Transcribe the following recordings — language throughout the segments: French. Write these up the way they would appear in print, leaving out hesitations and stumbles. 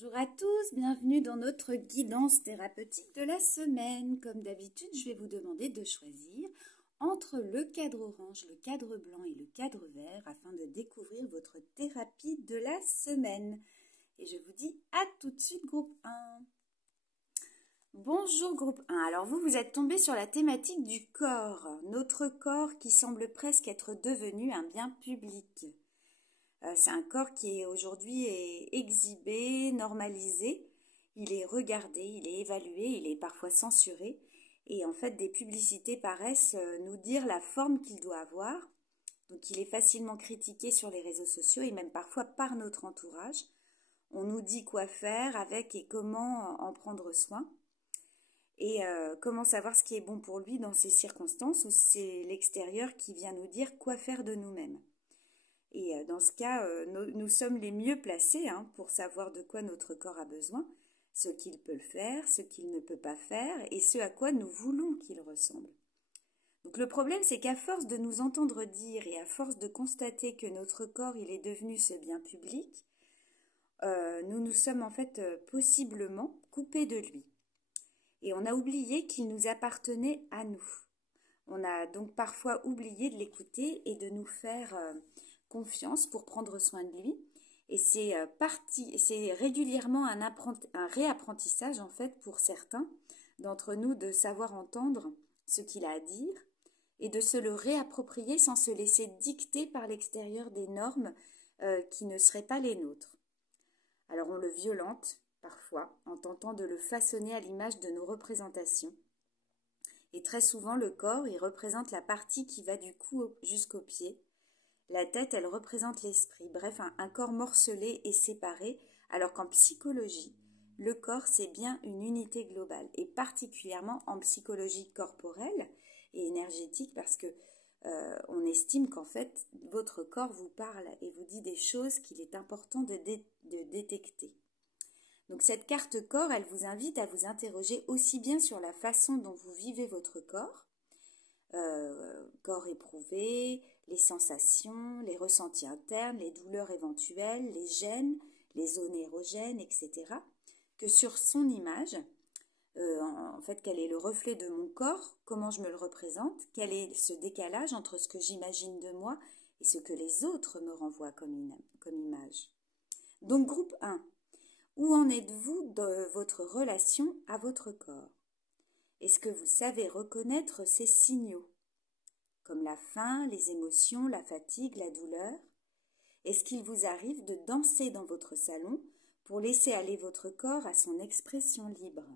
Bonjour à tous, bienvenue dans notre guidance thérapeutique de la semaine. Comme d'habitude, je vais vous demander de choisir entre le cadre orange, le cadre blanc et le cadre vert afin de découvrir votre thérapie de la semaine. Et je vous dis à tout de suite, groupe 1. Bonjour groupe 1, alors vous êtes tombé sur la thématique du corps, notre corps qui semble presque être devenu un bien public. C'est un corps qui est aujourd'hui exhibé, normalisé, il est regardé, il est évalué, il est parfois censuré. Et en fait, des publicités paraissent nous dire la forme qu'il doit avoir. Donc il est facilement critiqué sur les réseaux sociaux et même parfois par notre entourage. On nous dit quoi faire avec et comment en prendre soin. Et comment savoir ce qui est bon pour lui dans ces circonstances où c'est l'extérieur qui vient nous dire quoi faire de nous-mêmes. Et dans ce cas, nous sommes les mieux placés pour savoir de quoi notre corps a besoin, ce qu'il peut faire, ce qu'il ne peut pas faire et ce à quoi nous voulons qu'il ressemble. Donc le problème, c'est qu'à force de nous entendre dire et à force de constater que notre corps il est devenu ce bien public, nous nous sommes en fait possiblement coupés de lui. Et on a oublié qu'il nous appartenait à nous. On a donc parfois oublié de l'écouter et de nous faire confiance pour prendre soin de lui. Et c'est régulièrement un réapprentissage en fait pour certains d'entre nous de savoir entendre ce qu'il a à dire et de se le réapproprier sans se laisser dicter par l'extérieur des normes qui ne seraient pas les nôtres. Alors on le violente parfois en tentant de le façonner à l'image de nos représentations. Et très souvent, le corps, il représente la partie qui va du cou jusqu'aux pieds. La tête, elle représente l'esprit. Bref, un corps morcelé et séparé, alors qu'en psychologie, le corps, c'est bien une unité globale, et particulièrement en psychologie corporelle et énergétique, parce que on estime qu'en fait, votre corps vous parle et vous dit des choses qu'il est important de détecter. Donc cette carte corps, elle vous invite à vous interroger aussi bien sur la façon dont vous vivez votre corps, corps éprouvé, les sensations, les ressentis internes, les douleurs éventuelles, les gènes, les zones érogènes, etc., que sur son image, en fait, quel est le reflet de mon corps, comment je me le représente, quel est ce décalage entre ce que j'imagine de moi et ce que les autres me renvoient comme image. Donc groupe 1. Où en êtes-vous de votre relation à votre corps? Est-ce que vous savez reconnaître ces signaux, comme la faim, les émotions, la fatigue, la douleur? Est-ce qu'il vous arrive de danser dans votre salon pour laisser aller votre corps à son expression libre?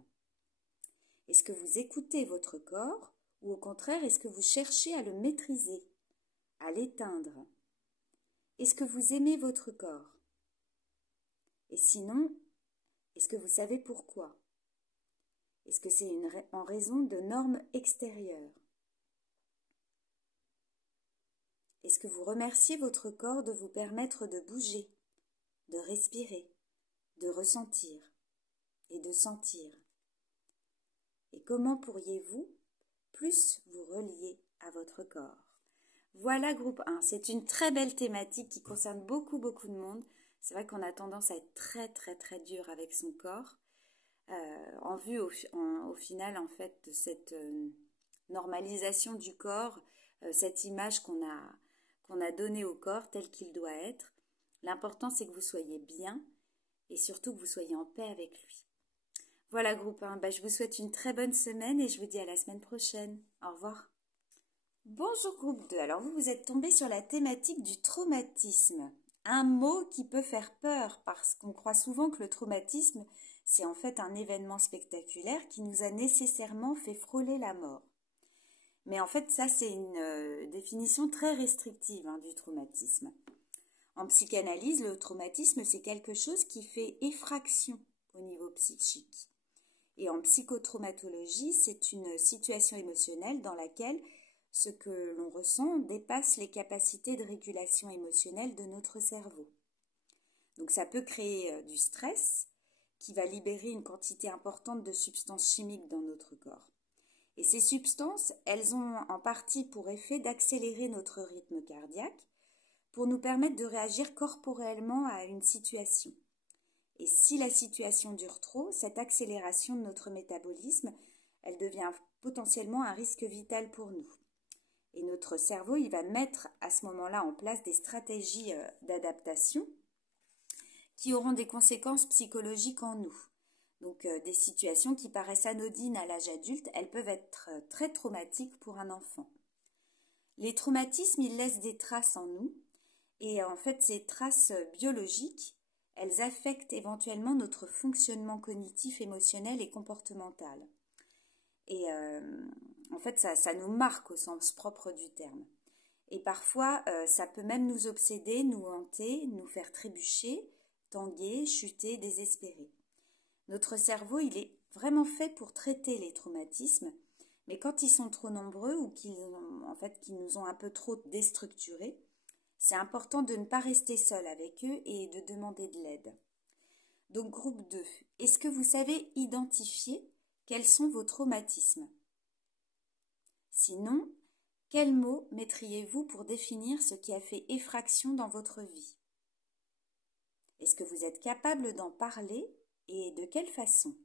Est-ce que vous écoutez votre corps ou au contraire est-ce que vous cherchez à le maîtriser, à l'éteindre? Est-ce que vous aimez votre corps? Et sinon, est-ce que vous savez pourquoi? Est-ce que c'est en raison de normes extérieures? Est-ce que vous remerciez votre corps de vous permettre de bouger, de respirer, de ressentir et de sentir? Et comment pourriez-vous plus vous relier à votre corps? Voilà groupe 1, c'est une très belle thématique qui concerne beaucoup de monde. C'est vrai qu'on a tendance à être très dur avec son corps. En vue au final en fait de cette normalisation du corps, cette image qu'on a donnée au corps tel qu'il doit être. L'important c'est que vous soyez bien et surtout que vous soyez en paix avec lui. Voilà groupe 1, je vous souhaite une très bonne semaine et je vous dis à la semaine prochaine. Au revoir. Bonjour groupe 2, alors vous êtes tombé sur la thématique du traumatisme. Un mot qui peut faire peur parce qu'on croit souvent que le traumatisme c'est en fait un événement spectaculaire qui nous a nécessairement fait frôler la mort. Mais en fait, ça, c'est une définition très restrictive du traumatisme. En psychanalyse, le traumatisme, c'est quelque chose qui fait effraction au niveau psychique. Et en psychotraumatologie, c'est une situation émotionnelle dans laquelle ce que l'on ressent dépasse les capacités de régulation émotionnelle de notre cerveau. Donc ça peut créer du stress, qui va libérer une quantité importante de substances chimiques dans notre corps. Et ces substances, elles ont en partie pour effet d'accélérer notre rythme cardiaque pour nous permettre de réagir corporellement à une situation. Et si la situation dure trop, cette accélération de notre métabolisme, elle devient potentiellement un risque vital pour nous. Et notre cerveau, il va mettre à ce moment-là en place des stratégies d'adaptation qui auront des conséquences psychologiques en nous. Donc des situations qui paraissent anodines à l'âge adulte, elles peuvent être très traumatiques pour un enfant. Les traumatismes, ils laissent des traces en nous. Et en fait, ces traces biologiques, elles affectent éventuellement notre fonctionnement cognitif, émotionnel et comportemental. Et en fait, ça nous marque au sens propre du terme. Et parfois, ça peut même nous obséder, nous hanter, nous faire trébucher, tanguer, chuter, désespérer. Notre cerveau, il est vraiment fait pour traiter les traumatismes, mais quand ils sont trop nombreux ou qu'ils nous ont un peu trop déstructurés, c'est important de ne pas rester seul avec eux et de demander de l'aide. Donc groupe 2, est-ce que vous savez identifier quels sont vos traumatismes? Sinon, quels mots mettriez-vous pour définir ce qui a fait effraction dans votre vie? Est-ce que vous êtes capable d'en parler et de quelle façon?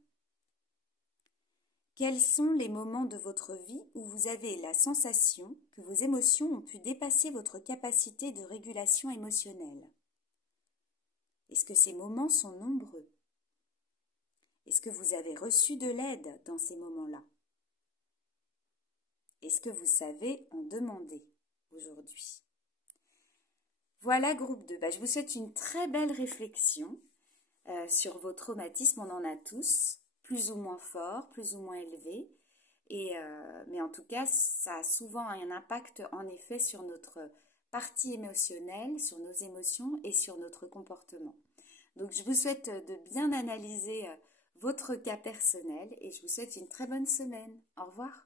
Quels sont les moments de votre vie où vous avez la sensation que vos émotions ont pu dépasser votre capacité de régulation émotionnelle? Est-ce que ces moments sont nombreux? Est-ce que vous avez reçu de l'aide dans ces moments-là? Est-ce que vous savez en demander aujourd'hui? Voilà, groupe 2. Je vous souhaite une très belle réflexion sur vos traumatismes. On en a tous, plus ou moins forts, plus ou moins élevés. Mais en tout cas, ça a souvent un impact en effet sur notre partie émotionnelle, sur nos émotions et sur notre comportement. Donc je vous souhaite de bien analyser votre cas personnel et je vous souhaite une très bonne semaine. Au revoir.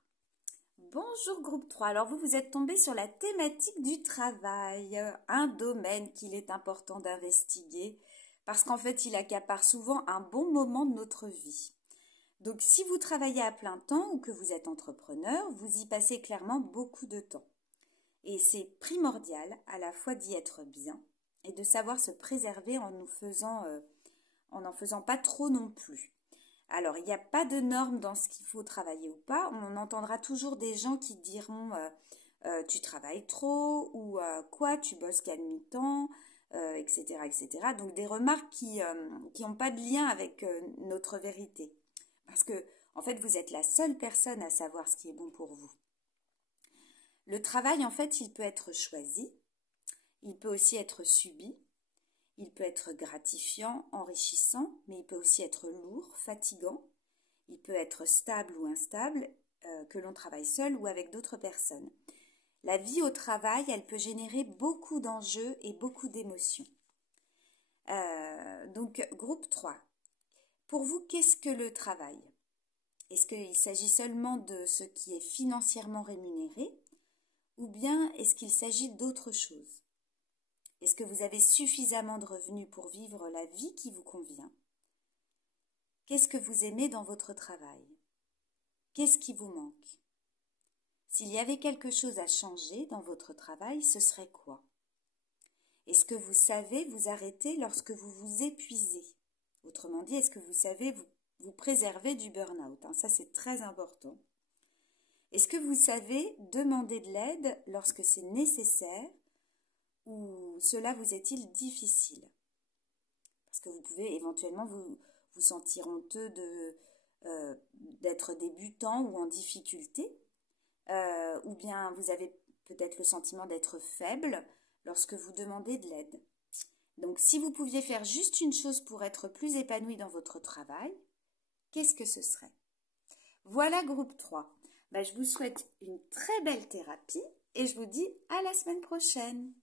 Bonjour groupe 3, alors vous êtes tombé sur la thématique du travail, un domaine qu'il est important d'investiguer parce qu'en fait il accapare souvent un bon moment de notre vie. Donc si vous travaillez à plein temps ou que vous êtes entrepreneur, vous y passez clairement beaucoup de temps. Et c'est primordial à la fois d'y être bien et de savoir se préserver en n'en faisant pas trop non plus. Alors, il n'y a pas de normes dans ce qu'il faut travailler ou pas. On entendra toujours des gens qui diront tu travailles trop ou quoi, tu bosses qu'à demi-temps, etc., etc. Donc, des remarques qui n'ont pas de lien avec notre vérité. Parce que, en fait, vous êtes la seule personne à savoir ce qui est bon pour vous. Le travail, en fait, il peut être choisi. Il peut aussi être subi. Il peut être gratifiant, enrichissant, mais il peut aussi être lourd, fatigant. Il peut être stable ou instable, que l'on travaille seul ou avec d'autres personnes. La vie au travail, elle peut générer beaucoup d'enjeux et beaucoup d'émotions. Donc, groupe 3. Pour vous, qu'est-ce que le travail? Est-ce qu'il s'agit seulement de ce qui est financièrement rémunéré ou bien est-ce qu'il s'agit d'autre chose? Est-ce que vous avez suffisamment de revenus pour vivre la vie qui vous convient? Qu'est-ce que vous aimez dans votre travail? Qu'est-ce qui vous manque? S'il y avait quelque chose à changer dans votre travail, ce serait quoi? Est-ce que vous savez vous arrêter lorsque vous vous épuisez? Autrement dit, est-ce que vous savez vous préserver du burn-out? Ça, c'est très important. Est-ce que vous savez demander de l'aide lorsque c'est nécessaire ou cela vous est-il difficile? Parce que vous pouvez éventuellement vous sentir honteux d'être débutant ou en difficulté, ou bien vous avez peut-être le sentiment d'être faible lorsque vous demandez de l'aide. Donc si vous pouviez faire juste une chose pour être plus épanoui dans votre travail, qu'est-ce que ce serait? Voilà groupe 3. Je vous souhaite une très belle thérapie et je vous dis à la semaine prochaine.